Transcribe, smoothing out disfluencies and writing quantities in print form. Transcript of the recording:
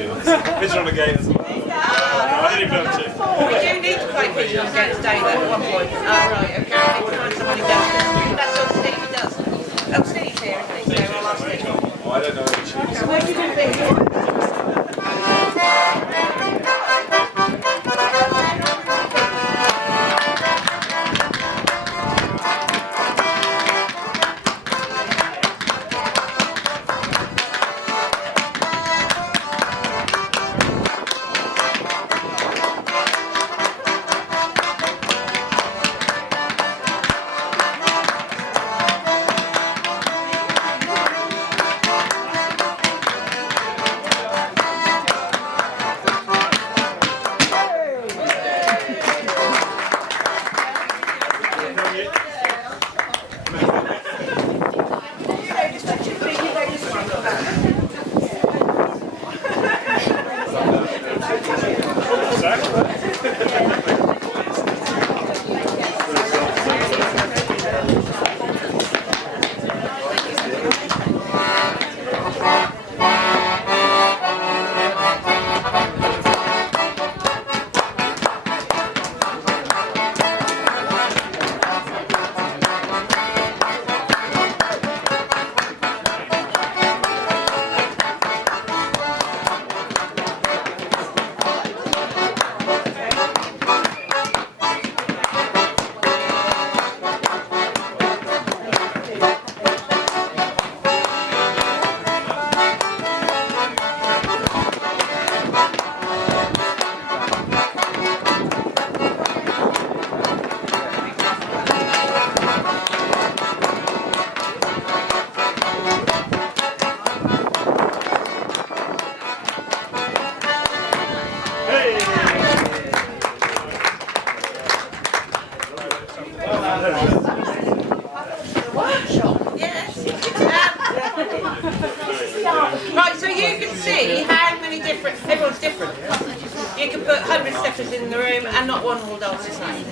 Pigeon on the gate as well. I didn't even know it. We do need to play pigeon on the gate today though at one point. Oh right, okay. I need to find someone who does. That's what Stevie does. Oh, Steve's here, isn't he? So I'll ask him. Oh, I don't know which one. So where do you do things? Workshop? Yes. Right, so you can see how many different, everyone's different. You can put 100 steppers in the room and not one will dance the same.